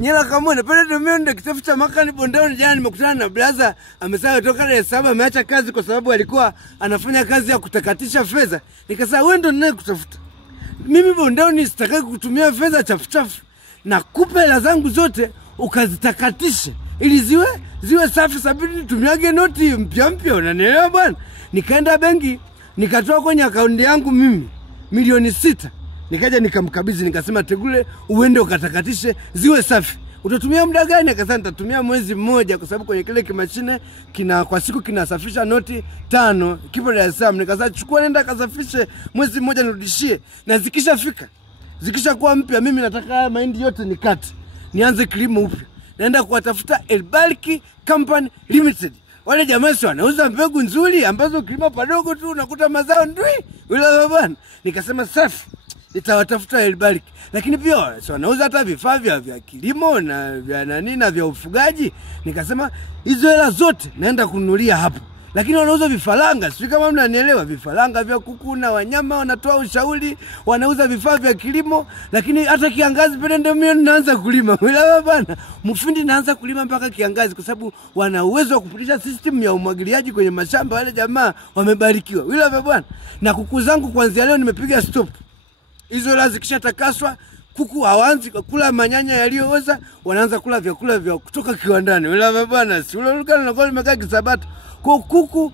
Nyela kamone pale ndio ndio kitafuta makani Bondoni. Jana nimekutana na brother amesema toka Dar es Salaam ameacha kazi kwa sababu alikuwa anafanya kazi ya kutakatisha fedha. Nikasema wewe ndio ninaye kutafuta. Mimi Bondoni sitaki kutumia fedha chafu. Na kupa hela zangu zote ukazitakatisha ili ziwe safi sabini tumiage noti mpya unanielewa bwana. Nikaenda benki nikatoa kwenye akaunti yangu mimi milioni 6. Nikaja nikamkabidhi nikasema Tegule uende ukatakatishe ziwe safi. Utatumia muda gani? Akasema nitatumia mwezi mmoja kwa sababu kwenye kile kimashine kwa siku kinasafisha noti 5 kipo Dar es Salaam. Nikasema chukua nenda kasafishe mwezi mmoja nirudishie. Na zikisha kuwa mpya mimi nataka haya mahindi yote nikate. Nianze kilimo upya. Naenda kuwatafuta Elbariki Company Limited. Wale jamaa sio wanauza mbegu nzuri ambazo kilimo padogo tu unakuta mazao ndui. Wila bwana. Nikasema safi. Nitawatafuta Elbariki. Lakini pia sio wanauza hata vifaa vya kilimo na vya nani na vya ufugaji. Nikasema hizo hela zote naenda kununulia hapo. Lakini wanauza vifaranga, sio kama mnanielewa, vifaranga vya kuku na wanyama, wanatoa ushauri, wanauza vifaa vya kilimo, lakini hata kiangazi pale ndio mimi naanza kulima. Wala bwana, mfindi naanza kulima mpaka kiangazi kwa sababu wana uwezo wa kupitisha system ya umwagiliaji kwenye mashamba. Wale jamaa wamebarikiwa. Wala bwana, na kuku zangu kuanzia leo nimepiga stop. Hizo lazi kishatakaswa, kuku hawaanzi kula manyanya yaliyooza, wanaanza kula vyakula vya kutoka kiwandani. Wala bwana, si ule lugano na kwa nimekaa Kisabata. Kwa kuku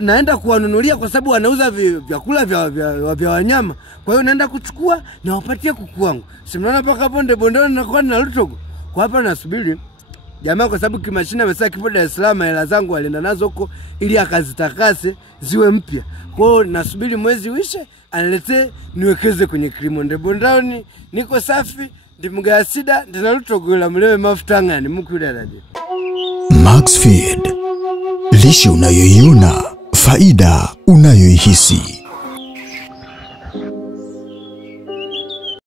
naenda kuwanunulia kwa sababu wanauza vyakula vya wanyama. Kwa hiyo naenda kuchukua na wapatie kuku wangu. Si mnaona paka Bondoni na kwa na Lutogo. Kwa hapa nasubiri jamaa kwa sababu kimashina amesema kipo Dar es Salaam, hela zangu alienda nazo huko ili akazitakase ziwe mpya. Kwa hiyo nasubiri mwezi uishe aniletee niwekeze kwenye kilimo. Bondoni niko safi, ndimgasida ndina Lutogo la mlewe mafuta ngani mkule radio. Max Feed, lishe unayoiona, faida unayoihisi.